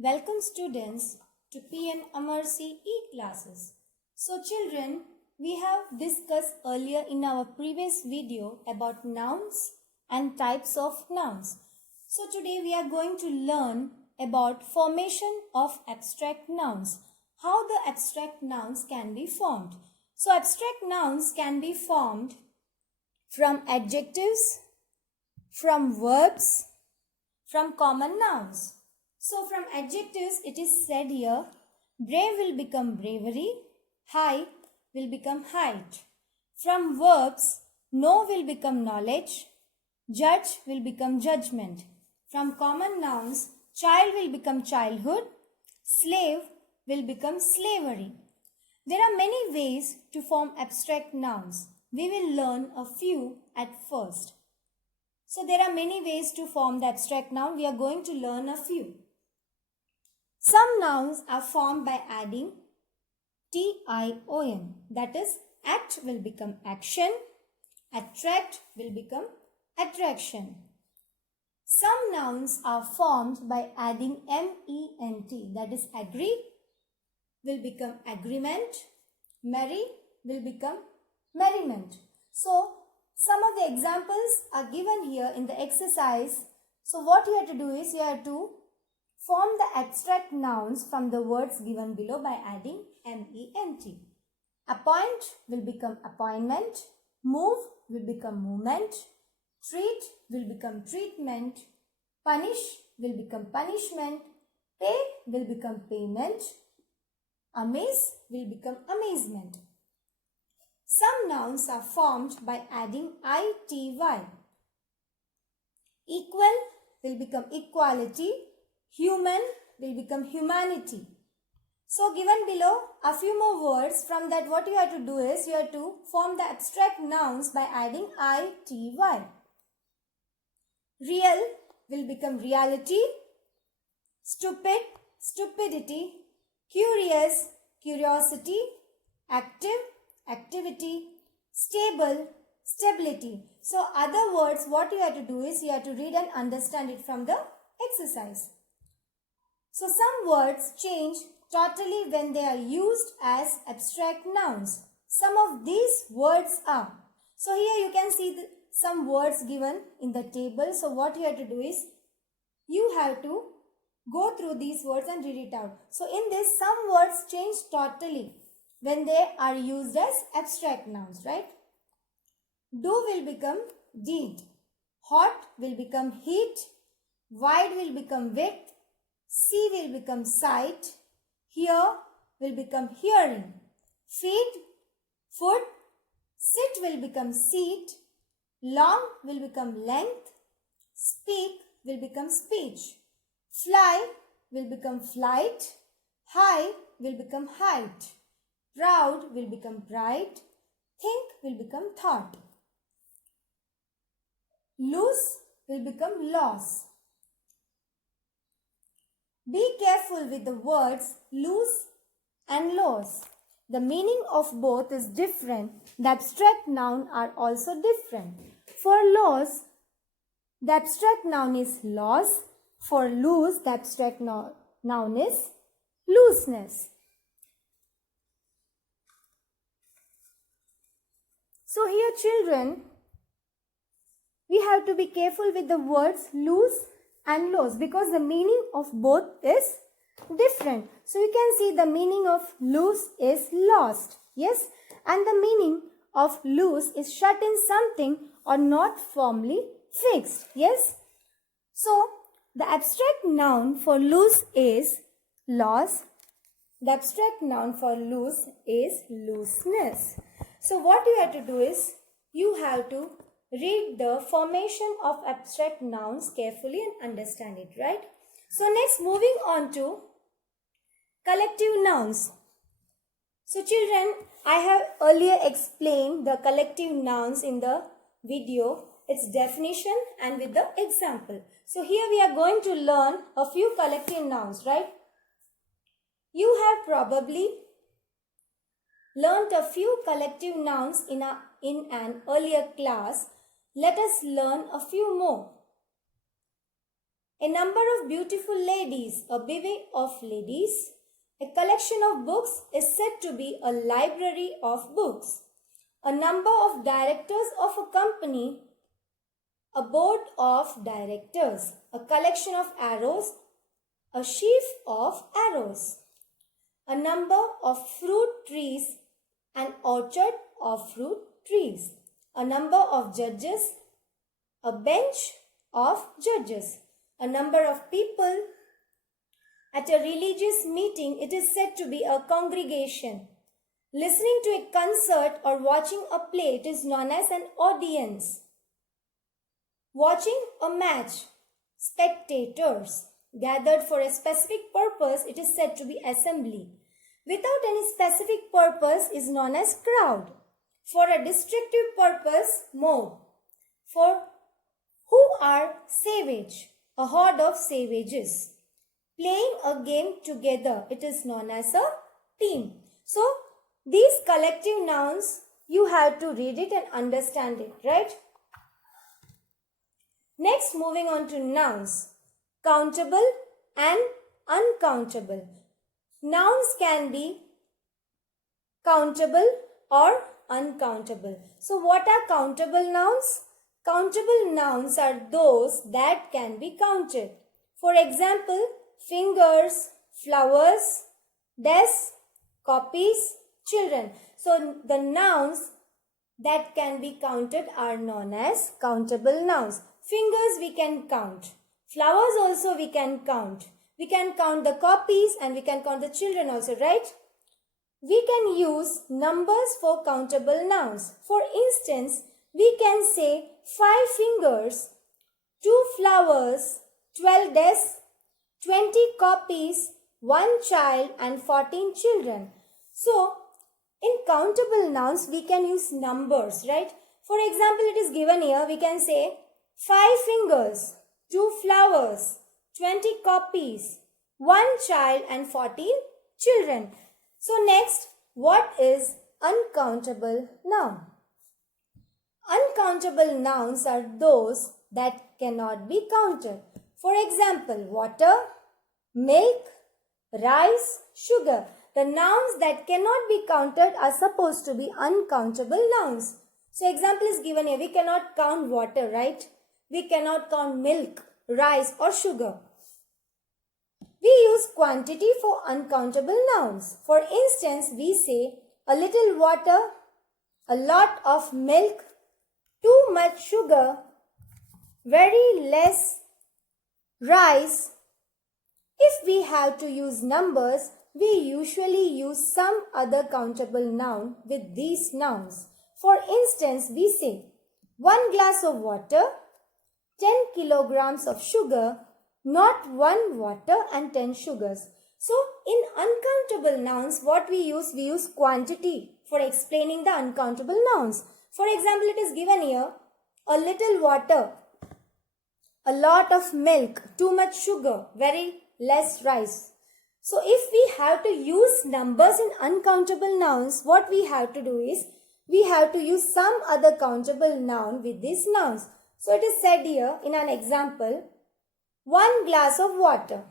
Welcome students to PN Amarsi e-classes. So children, we have discussed earlier in our previous video about nouns and types of nouns. So today we are going to learn about formation of abstract nouns. How the abstract nouns can be formed. So abstract nouns can be formed from adjectives, from verbs, from common nouns. So from adjectives it is said here, brave will become bravery, high will become height. From verbs, know will become knowledge, judge will become judgment. From common nouns, child will become childhood, slave will become slavery. There are many ways to form abstract nouns. We will learn a few at first. So there are many ways to form the abstract noun. We are going to learn a few. Some nouns are formed by adding tion. That is, act will become action, attract will become attraction. Some nouns are formed by adding ment. That is, agree will become agreement, merry will become merriment. So, some of the examples are given here in the exercise. So, what you have to do is you have to form the abstract nouns from the words given below by adding ment. Appoint will become appointment, move will become movement, treat will become treatment, punish will become punishment, pay will become payment, amaze will become amazement. Some nouns are formed by adding ity. Equal will become equality, human will become humanity. So given below a few more words. From that, what you have to do is you have to form the abstract nouns by adding ity. Real will become reality, stupid, stupidity, curious, curiosity, active, activity, stable, stability. So other words, what you have to do is you have to read and understand it from the exercise. So some words change totally when they are used as abstract nouns. Some of these words are. So here you can see some words given in the table. So what you have to do is you have to go through these words and read it out. So in this, some words change totally when they are used as abstract nouns, right? Do will become deed. Hot will become heat. Wide will become width. See will become sight. Hear will become hearing. Feet, foot. Sit will become seat. Long will become length. Speak will become speech. Fly will become flight. High will become height. Proud will become pride. Think will become thought. Lose will become loss. Be careful with the words lose and loss. The meaning of both is different. The abstract noun are also different. For loss, the abstract noun is loss. For lose, the abstract noun is looseness. So here children, we have to be careful with the words lose and loss because the meaning of both is different. So you can see the meaning of lose is lost. Yes. And the meaning of lose is shut in something or not firmly fixed. Yes. So the abstract noun for lose is loss. The abstract noun for lose is looseness. So what you have to do is you have to read the formation of abstract nouns carefully and understand it, right? So next, moving on to collective nouns. So children, I have earlier explained the collective nouns in the video, its definition and with the example. So here we are going to learn a few collective nouns, right? You have probably learned a few collective nouns in an earlier class. Let us learn a few more. A number of beautiful ladies, a bevy of ladies. A collection of books is said to be a library of books. A number of directors of a company, a board of directors. A collection of arrows, a sheaf of arrows. A number of fruit trees, an orchard of fruit trees. A number of judges, a bench of judges. A number of people. At a religious meeting, it is said to be a congregation. Listening to a concert or watching a play, it is known as an audience. Watching a match, spectators. Gathered for a specific purpose, it is said to be assembly. Without any specific purpose is known as crowd. For a destructive purpose, mob. For who are savage, a horde of savages. Playing a game together, it is known as a team. So, these collective nouns, you have to read it and understand it, right? Next, moving on to nouns. Countable and uncountable. Nouns can be countable or uncountable. So, what are countable nouns? Countable nouns are those that can be counted. For example, fingers, flowers, desks, copies, children. So, the nouns that can be counted are known as countable nouns. Fingers we can count. Flowers also we can count. We can count the copies and we can count the children also, right? We can use numbers for countable nouns. For instance, we can say 5 fingers, 2 flowers, 12 desks, 20 copies, 1 child and 14 children. So, in countable nouns, we can use numbers, right? For example, it is given here, we can say 5 fingers, 2 flowers, 20 copies, 1 child and 14 children. So next, what is uncountable noun? Uncountable nouns are those that cannot be counted. For example, water, milk, rice, sugar. The nouns that cannot be counted are supposed to be uncountable nouns. So example is given here. We cannot count water, right? We cannot count milk, rice or sugar. We use quantity for uncountable nouns. For instance, we say a little water, a lot of milk, too much sugar, very less rice. If we have to use numbers, we usually use some other countable noun with these nouns. For instance, we say 1 glass of water, 10 kilograms of sugar, not 1 water and 10 sugars. So, in uncountable nouns, what we use quantity for explaining the uncountable nouns. For example, it is given here, a little water, a lot of milk, too much sugar, very less rice. So, if we have to use numbers in uncountable nouns, what we have to do is, we have to use some other countable noun with these nouns. So, it is said here in an example, 1 glass of water,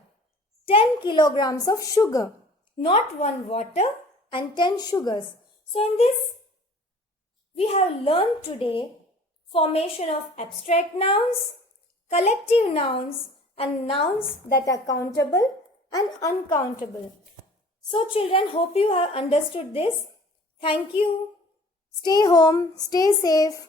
10 kilograms of sugar, not 1 water and 10 sugars. So, in this, we have learned today formation of abstract nouns, collective nouns and nouns that are countable and uncountable. So, children, hope you have understood this. Thank you. Stay home, stay safe.